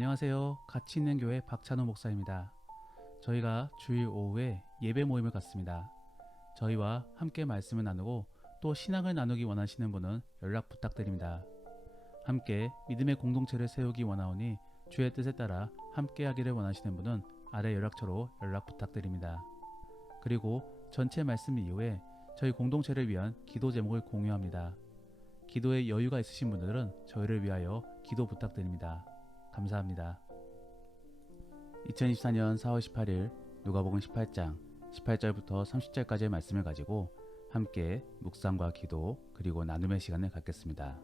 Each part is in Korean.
안녕하세요. 가치 있는 교회 박찬호 목사입니다. 저희가 주일 오후에 예배 모임을 갖습니다. 저희와 함께 말씀을 나누고 또 신앙을 나누기 원하시는 분은 연락 부탁드립니다. 함께 믿음의 공동체를 세우기 원하오니 주의 뜻에 따라 함께 하기를 원하시는 분은 아래 연락처로 연락 부탁드립니다. 그리고 전체 말씀 이후에 저희 공동체를 위한 기도 제목을 공유합니다. 기도에 여유가 있으신 분들은 저희를 위하여 기도 부탁드립니다. 감사합니다. 2024년 4월 18일 누가복음 18장 18절부터 30절까지의 말씀을 가지고 함께 묵상과 기도 그리고 나눔의 시간을 갖겠습니다.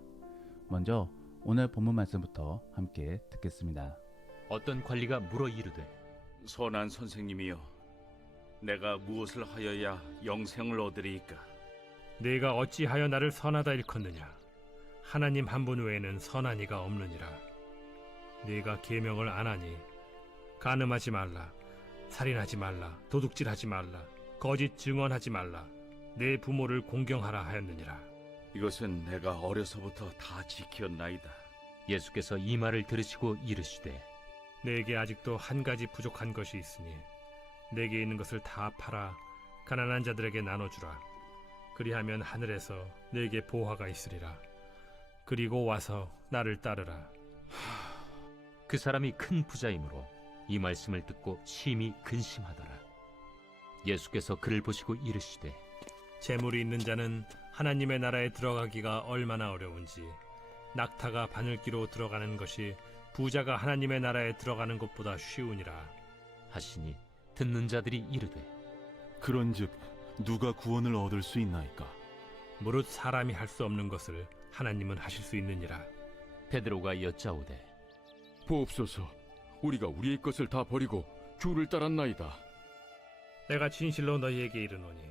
먼저 오늘 본문 말씀부터 함께 듣겠습니다. 어떤 관리가 물어 이르되 선한 선생님이여, 내가 무엇을 하여야 영생을 얻으리이까? 네가 어찌하여 나를 선하다 일컫느냐? 하나님 한 분 외에는 선한 이가 없느니라. 네가 계명을 안 하니 간음하지 말라, 살인하지 말라, 도둑질하지 말라, 거짓 증언하지 말라, 내 부모를 공경하라 하였느니라. 이것은 내가 어려서부터 다 지켰나이다. 예수께서 이 말을 들으시고 이르시되 내게 아직도 한 가지 부족한 것이 있으니 내게 있는 것을 다 팔아 가난한 자들에게 나눠주라. 그리하면 하늘에서 내게 보화가 있으리라. 그리고 와서 나를 따르라. 그 사람이 큰 부자이므로 이 말씀을 듣고 심히 근심하더라. 예수께서 그를 보시고 이르시되 재물이 있는 자는 하나님의 나라에 들어가기가 얼마나 어려운지, 낙타가 바늘기로 들어가는 것이 부자가 하나님의 나라에 들어가는 것보다 쉬우니라 하시니 듣는 자들이 이르되 그런즉 누가 구원을 얻을 수 있나이까? 무릇 사람이 할 수 없는 것을 하나님은 하실 수 있느니라. 베드로가 여짜오되 보옵소서, 우리가 우리의 것을 다 버리고 주를 따랐나이다. 내가 진실로 너희에게 이르노니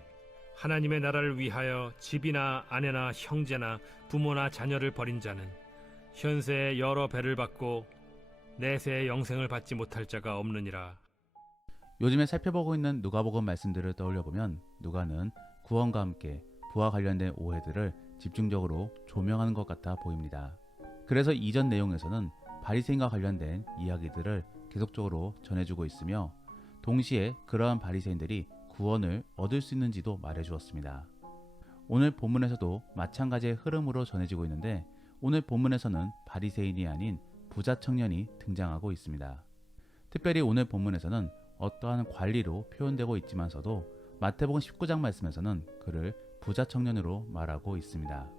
하나님의 나라를 위하여 집이나 아내나 형제나 부모나 자녀를 버린 자는 현세에 여러 배를 받고 내세의 영생을 받지 못할 자가 없느니라. 요즘에 살펴보고 있는 누가복음 말씀들을 떠올려보면 누가는 구원과 함께 부와 관련된 오해들을 집중적으로 조명하는 것 같아 보입니다. 그래서 이전 내용에서는 바리새인과 관련된 이야기들을 계속적으로 전해주고 있으며 동시에 그러한 바리새인들이 구원을 얻을 수 있는지도 말해주었습니다. 오늘 본문에서도 마찬가지의 흐름으로 전해지고 있는데 오늘 본문에서는 바리새인이 아닌 부자 청년이 등장하고 있습니다. 특별히 오늘 본문에서는 어떠한 관리로 표현되고 있지만서도 마태복음 19장 말씀에서는 그를 부자 청년으로 말하고 있습니다.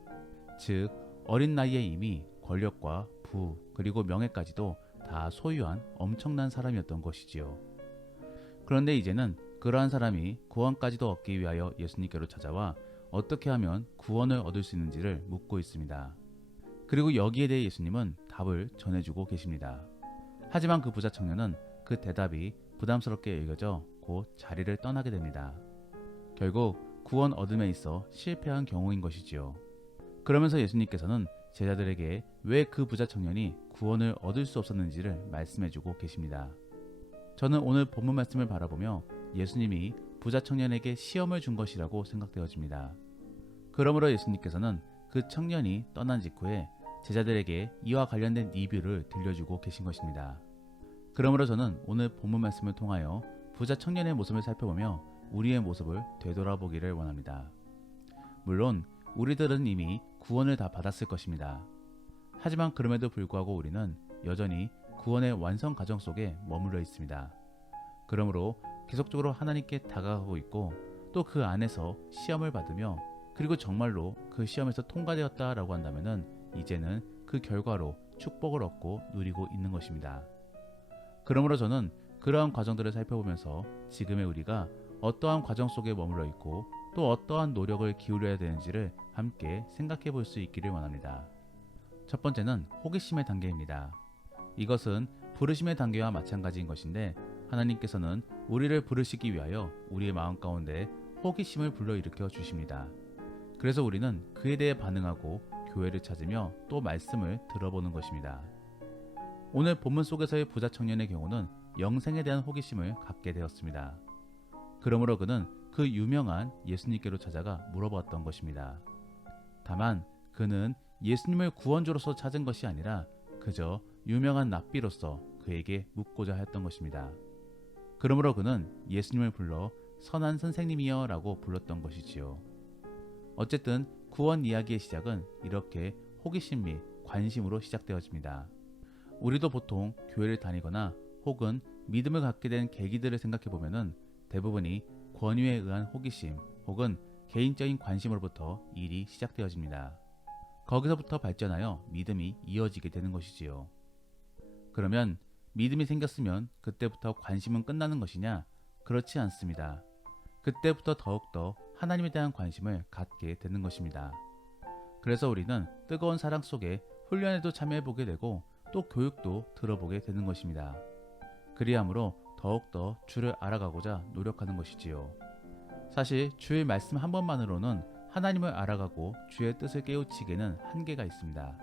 즉 어린 나이에 이미 권력과 부 그리고 명예까지도 다 소유한 엄청난 사람이었던 것이지요. 그런데 이제는 그러한 사람이 구원까지도 얻기 위하여 예수님께로 찾아와 어떻게 하면 구원을 얻을 수 있는지를 묻고 있습니다. 그리고 여기에 대해 예수님은 답을 전해주고 계십니다. 하지만 그 부자 청년은 그 대답이 부담스럽게 여겨져 곧 자리를 떠나게 됩니다. 결국 구원 얻음에 있어 실패한 경우인 것이지요. 그러면서 예수님께서는 제자들에게 왜 그 부자 청년이 구원을 얻을 수 없었는지를 말씀해주고 계십니다. 저는 오늘 본문 말씀을 바라보며 예수님이 부자 청년에게 시험을 준 것이라고 생각되어집니다. 그러므로 예수님께서는 그 청년이 떠난 직후에 제자들에게 이와 관련된 리뷰를 들려주고 계신 것입니다. 그러므로 저는 오늘 본문 말씀을 통하여 부자 청년의 모습을 살펴보며 우리의 모습을 되돌아보기를 원합니다. 물론 우리들은 이미 구원을 다 받았을 것입니다. 하지만 그럼에도 불구하고 우리는 여전히 구원의 완성 과정 속에 머물러 있습니다. 그러므로 계속적으로 하나님께 다가가고 있고 또 그 안에서 시험을 받으며 그리고 정말로 그 시험에서 통과되었다라고 한다면은 이제는 그 결과로 축복을 얻고 누리고 있는 것입니다. 그러므로 저는 그러한 과정들을 살펴보면서 지금의 우리가 어떠한 과정 속에 머물러 있고 또 어떠한 노력을 기울여야 되는지를 함께 생각해 볼 수 있기를 원합니다. 첫 번째는 호기심의 단계입니다. 이것은 부르심의 단계와 마찬가지인 것인데 하나님께서는 우리를 부르시기 위하여 우리의 마음 가운데 호기심을 불러일으켜 주십니다. 그래서 우리는 그에 대해 반응하고 교회를 찾으며 또 말씀을 들어보는 것입니다. 오늘 본문 속에서의 부자 청년의 경우는 영생에 대한 호기심을 갖게 되었습니다. 그러므로 그는 그 유명한 예수님께로 찾아가 물어봤던 것입니다. 다만 그는 예수님을 구원주로서 찾은 것이 아니라 그저 유명한 랍비로서 그에게 묻고자 했던 것입니다. 그러므로 그는 예수님을 불러 선한 선생님이여 라고 불렀던 것이지요. 어쨌든 구원 이야기의 시작은 이렇게 호기심 및 관심으로 시작되어집니다. 우리도 보통 교회를 다니거나 혹은 믿음을 갖게 된 계기들을 생각해보면 대부분이 권위에 의한 호기심 혹은 개인적인 관심으로부터 일이 시작되어집니다. 거기서부터 발전하여 믿음이 이어지게 되는 것이지요. 그러면 믿음이 생겼으면 그때부터 관심은 끝나는 것이냐? 그렇지 않습니다. 그때부터 더욱더 하나님에 대한 관심을 갖게 되는 것입니다. 그래서 우리는 뜨거운 사랑 속에 훈련에도 참여해보게 되고 또 교육도 들어보게 되는 것입니다. 그리함으로 더욱더 주를 알아가고자 노력하는 것이지요. 사실 주의 말씀 한 번만으로는 하나님을 알아가고 주의 뜻을 깨우치기에는 한계가 있습니다.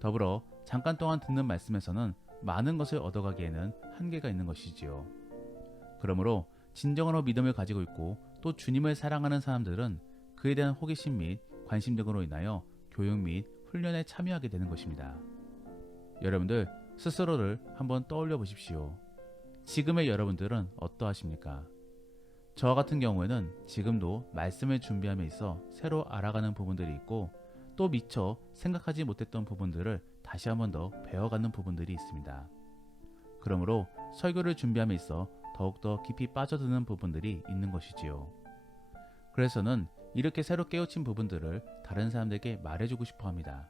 더불어 잠깐 동안 듣는 말씀에서는 많은 것을 얻어가기에는 한계가 있는 것이지요. 그러므로 진정으로 믿음을 가지고 있고 또 주님을 사랑하는 사람들은 그에 대한 호기심 및 관심 등으로 인하여 교육 및 훈련에 참여하게 되는 것입니다. 여러분들 스스로를 한번 떠올려 보십시오. 지금의 여러분들은 어떠하십니까? 저와 같은 경우에는 지금도 말씀을 준비함에 있어 새로 알아가는 부분들이 있고 또 미처 생각하지 못했던 부분들을 다시 한 번 더 배워가는 부분들이 있습니다. 그러므로 설교를 준비함에 있어 더욱더 깊이 빠져드는 부분들이 있는 것이지요. 그래서는 이렇게 새로 깨우친 부분들을 다른 사람들에게 말해주고 싶어 합니다.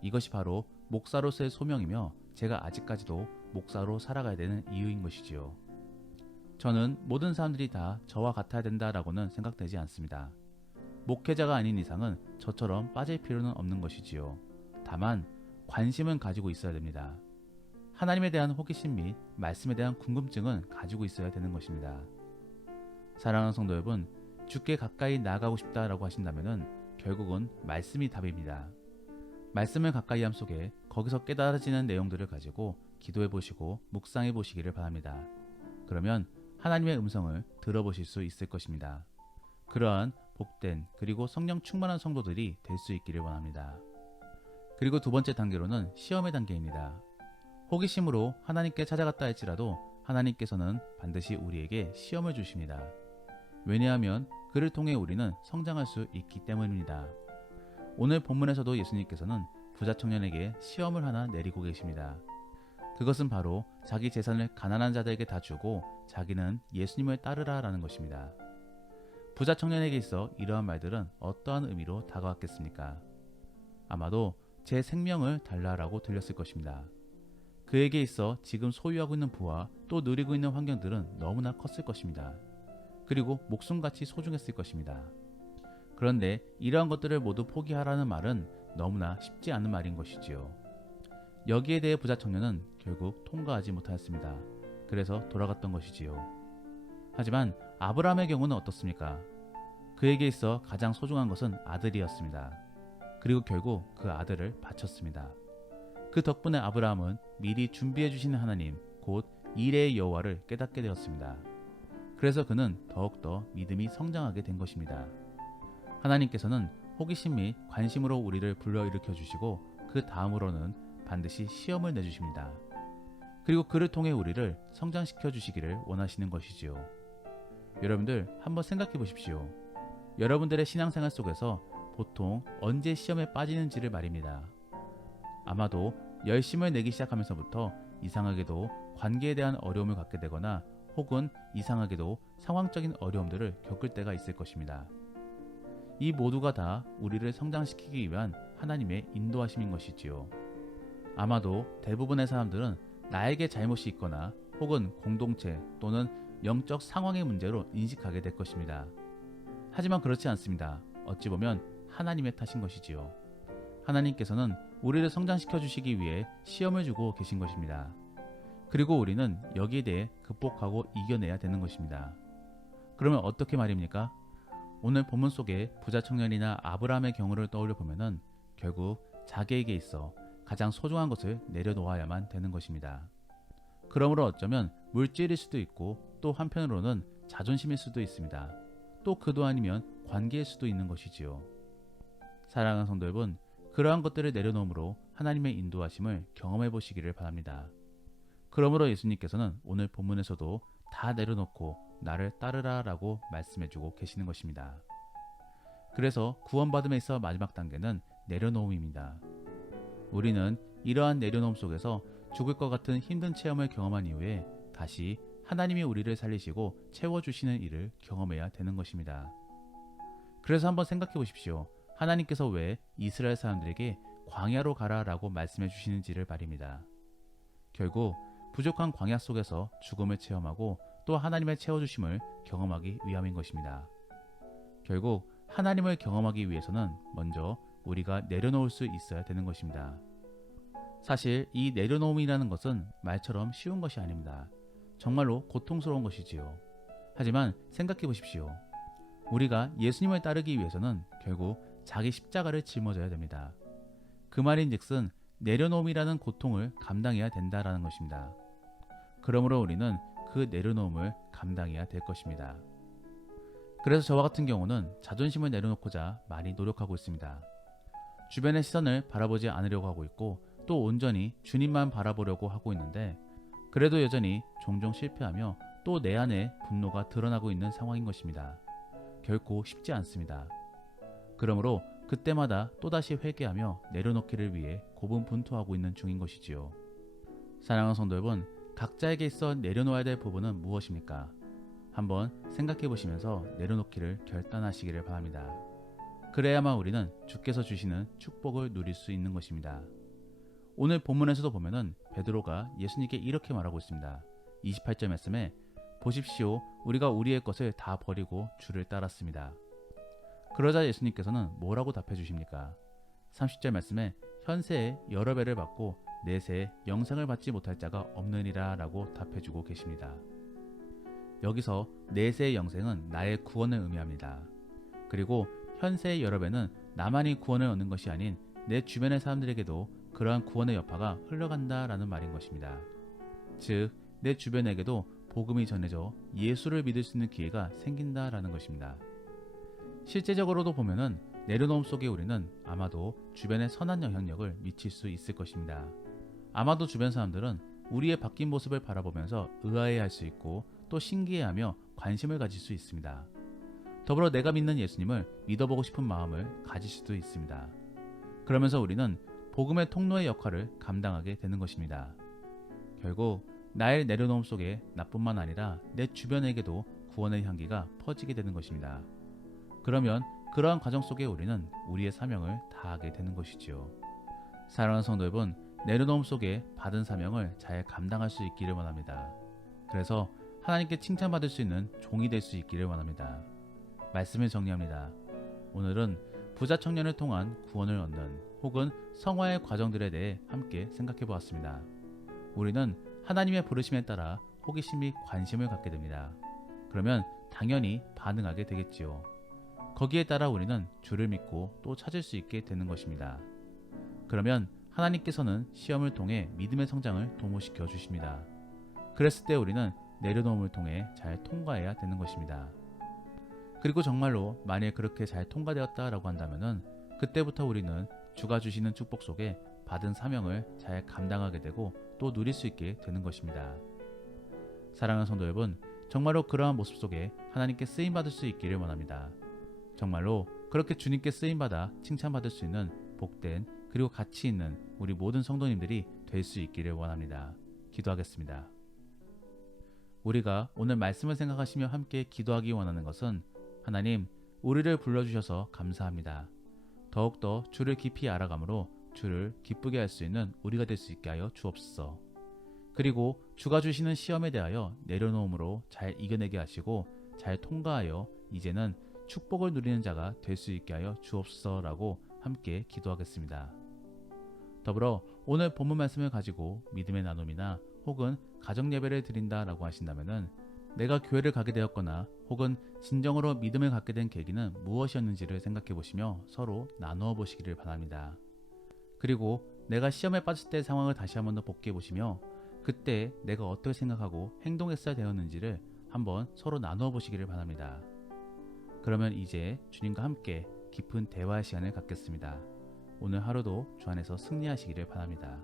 이것이 바로 목사로서의 소명이며 제가 아직까지도 목사로 살아가야 되는 이유인 것이지요. 저는 모든 사람들이 다 저와 같아야 된다라고는 생각되지 않습니다. 목회자가 아닌 이상은 저처럼 빠질 필요는 없는 것이지요. 다만 관심은 가지고 있어야 됩니다. 하나님에 대한 호기심 및 말씀에 대한 궁금증은 가지고 있어야 되는 것입니다. 사랑하는 성도 여러분, 주께 가까이 나아가고 싶다라고 하신다면 결국은 말씀이 답입니다. 말씀을 가까이 함 속에 거기서 깨달아지는 내용들을 가지고 기도해 보시고 묵상해 보시기를 바랍니다. 그러면 하나님의 음성을 들어보실 수 있을 것입니다. 그러한 복된 그리고 성령 충만한 성도들이 될 수 있기를 원합니다. 그리고 두 번째 단계로는 시험의 단계입니다. 호기심으로 하나님께 찾아갔다 할지라도 하나님께서는 반드시 우리에게 시험을 주십니다. 왜냐하면 그를 통해 우리는 성장할 수 있기 때문입니다. 오늘 본문에서도 예수님께서는 부자 청년에게 시험을 하나 내리고 계십니다. 그것은 바로 자기 재산을 가난한 자들에게 다 주고 자기는 예수님을 따르라 라는 것입니다. 부자 청년에게 있어 이러한 말들은 어떠한 의미로 다가왔겠습니까? 아마도 제 생명을 달라라고 들렸을 것입니다. 그에게 있어 지금 소유하고 있는 부와 또 누리고 있는 환경들은 너무나 컸을 것입니다. 그리고 목숨같이 소중했을 것입니다. 그런데 이러한 것들을 모두 포기하라는 말은 너무나 쉽지 않은 말인 것이지요. 여기에 대해 부자 청년은 결국 통과하지 못하였습니다. 그래서 돌아갔던 것이지요. 하지만 아브라함의 경우는 어떻습니까? 그에게 있어 가장 소중한 것은 아들이었습니다. 그리고 결국 그 아들을 바쳤습니다. 그 덕분에 아브라함은 미리 준비해 주시는 하나님, 곧 이레의 여호와를 깨닫게 되었습니다. 그래서 그는 더욱더 믿음이 성장하게 된 것입니다. 하나님께서는 호기심 및 관심으로 우리를 불러일으켜 주시고 그 다음으로는 반드시 시험을 내주십니다. 그리고 그를 통해 우리를 성장시켜 주시기를 원하시는 것이지요. 여러분들 한번 생각해 보십시오. 여러분들의 신앙생활 속에서 보통 언제 시험에 빠지는지를 말입니다. 아마도 열심을 내기 시작하면서부터 이상하게도 관계에 대한 어려움을 갖게 되거나 혹은 이상하게도 상황적인 어려움들을 겪을 때가 있을 것입니다. 이 모두가 다 우리를 성장시키기 위한 하나님의 인도하심인 것이지요. 아마도 대부분의 사람들은 나에게 잘못이 있거나 혹은 공동체 또는 영적 상황의 문제로 인식하게 될 것입니다. 하지만 그렇지 않습니다. 어찌 보면 하나님의 탓인 것이지요. 하나님께서는 우리를 성장시켜 주시기 위해 시험을 주고 계신 것입니다. 그리고 우리는 여기에 대해 극복하고 이겨내야 되는 것입니다. 그러면 어떻게 말입니까? 오늘 본문 속에 부자 청년이나 아브라함의 경우를 떠올려 보면은 결국 자기에게 있어 가장 소중한 것을 내려놓아야만 되는 것입니다. 그러므로 어쩌면 물질일 수도 있고 또 한편으로는 자존심일 수도 있습니다. 또 그도 아니면 관계일 수도 있는 것이지요. 사랑하는 성도 여러분, 그러한 것들을 내려놓음으로 하나님의 인도하심을 경험해 보시기를 바랍니다. 그러므로 예수님께서는 오늘 본문에서도 다 내려놓고 나를 따르라 라고 말씀해 주고 계시는 것입니다. 그래서 구원받음에 있어 마지막 단계는 내려놓음입니다. 우리는 이러한 내려놓음 속에서 죽을 것 같은 힘든 체험을 경험한 이후에 다시 하나님이 우리를 살리시고 채워주시는 일을 경험해야 되는 것입니다. 그래서 한번 생각해 보십시오. 하나님께서 왜 이스라엘 사람들에게 광야로 가라 라고 말씀해 주시는지를 말입니다. 결국 부족한 광야 속에서 죽음을 체험하고 또 하나님의 채워주심을 경험하기 위함인 것입니다. 결국 하나님을 경험하기 위해서는 먼저 우리가 내려놓을 수 있어야 되는 것입니다. 사실 이 내려놓음이라는 것은 말처럼 쉬운 것이 아닙니다. 정말로 고통스러운 것이지요. 하지만 생각해 보십시오. 우리가 예수님을 따르기 위해서는 결국 자기 십자가를 짊어져야 됩니다. 그 말인즉슨 내려놓음이라는 고통을 감당해야 된다라는 것입니다. 그러므로 우리는 그 내려놓음을 감당해야 될 것입니다. 그래서 저와 같은 경우는 자존심을 내려놓고자 많이 노력하고 있습니다. 주변의 시선을 바라보지 않으려고 하고 있고 또 온전히 주님만 바라보려고 하고 있는데 그래도 여전히 종종 실패하며 또 내 안에 분노가 드러나고 있는 상황인 것입니다. 결코 쉽지 않습니다. 그러므로 그때마다 또다시 회개하며 내려놓기를 위해 고분분투하고 있는 중인 것이지요. 사랑하는 성도 여러분, 각자에게 있어 내려놓아야 될 부분은 무엇입니까? 한번 생각해 보시면서 내려놓기를 결단하시기를 바랍니다. 그래야만 우리는 주께서 주시는 축복을 누릴 수 있는 것입니다. 오늘 본문에서도 보면은 베드로가 예수님께 이렇게 말하고 있습니다. 28절 말씀에 보십시오, 우리가 우리의 것을 다 버리고 주를 따랐습니다. 그러자 예수님께서는 뭐라고 답해 주십니까? 30절 말씀에 현세에 여러 배를 받고 내세에 영생을 받지 못할 자가 없느니라 라고 답해 주고 계십니다. 여기서 내세의 영생은 나의 구원을 의미합니다. 그리고 현세의 여러 배는 나만이 구원을 얻는 것이 아닌 내 주변의 사람들에게도 그러한 구원의 여파가 흘러간다라는 말인 것입니다. 즉, 내 주변에게도 복음이 전해져 예수를 믿을 수 있는 기회가 생긴다라는 것입니다. 실제적으로도 보면은 내려놓음 속에 우리는 아마도 주변에 선한 영향력을 미칠 수 있을 것입니다. 아마도 주변 사람들은 우리의 바뀐 모습을 바라보면서 의아해할 수 있고 또 신기해하며 관심을 가질 수 있습니다. 더불어 내가 믿는 예수님을 믿어보고 싶은 마음을 가질 수도 있습니다. 그러면서 우리는 복음의 통로의 역할을 감당하게 되는 것입니다. 결국 나의 내려놓음 속에 나뿐만 아니라 내 주변에게도 구원의 향기가 퍼지게 되는 것입니다. 그러면 그러한 과정 속에 우리는 우리의 사명을 다하게 되는 것이지요. 사랑하는 성도 여러분, 내려놓음 속에 받은 사명을 잘 감당할 수 있기를 원합니다. 그래서 하나님께 칭찬받을 수 있는 종이 될 수 있기를 원합니다. 말씀을 정리합니다. 오늘은 부자 청년을 통한 구원을 얻는 혹은 성화의 과정들에 대해 함께 생각해 보았습니다. 우리는 하나님의 부르심에 따라 호기심이 관심을 갖게 됩니다. 그러면 당연히 반응하게 되겠지요. 거기에 따라 우리는 주를 믿고 또 찾을 수 있게 되는 것입니다. 그러면 하나님께서는 시험을 통해 믿음의 성장을 도모시켜 주십니다. 그랬을 때 우리는 내려놓음을 통해 잘 통과해야 되는 것입니다. 그리고 정말로 만일 그렇게 잘 통과되었다라고 한다면은 그때부터 우리는 주가 주시는 축복 속에 받은 사명을 잘 감당하게 되고 또 누릴 수 있게 되는 것입니다. 사랑하는 성도 여러분, 정말로 그러한 모습 속에 하나님께 쓰임받을 수 있기를 원합니다. 정말로 그렇게 주님께 쓰임받아 칭찬받을 수 있는 복된 그리고 가치 있는 우리 모든 성도님들이 될 수 있기를 원합니다. 기도하겠습니다. 우리가 오늘 말씀을 생각하시며 함께 기도하기 원하는 것은 하나님, 우리를 불러주셔서 감사합니다. 더욱더 주를 깊이 알아감으로 주를 기쁘게 할 수 있는 우리가 될 수 있게 하여 주옵소서. 그리고 주가 주시는 시험에 대하여 내려놓음으로 잘 이겨내게 하시고 잘 통과하여 이제는 축복을 누리는 자가 될 수 있게 하여 주옵소서라고 함께 기도하겠습니다. 더불어 오늘 본문 말씀을 가지고 믿음의 나눔이나 혹은 가정 예배를 드린다라고 하신다면은 내가 교회를 가게 되었거나 혹은 진정으로 믿음을 갖게 된 계기는 무엇이었는지를 생각해 보시며 서로 나누어 보시기를 바랍니다. 그리고 내가 시험에 빠졌을 때의 상황을 다시 한번 더 복귀해 보시며 그때 내가 어떻게 생각하고 행동했어야 되었는지를 한번 서로 나누어 보시기를 바랍니다. 그러면 이제 주님과 함께 깊은 대화의 시간을 갖겠습니다. 오늘 하루도 주 안에서 승리하시기를 바랍니다.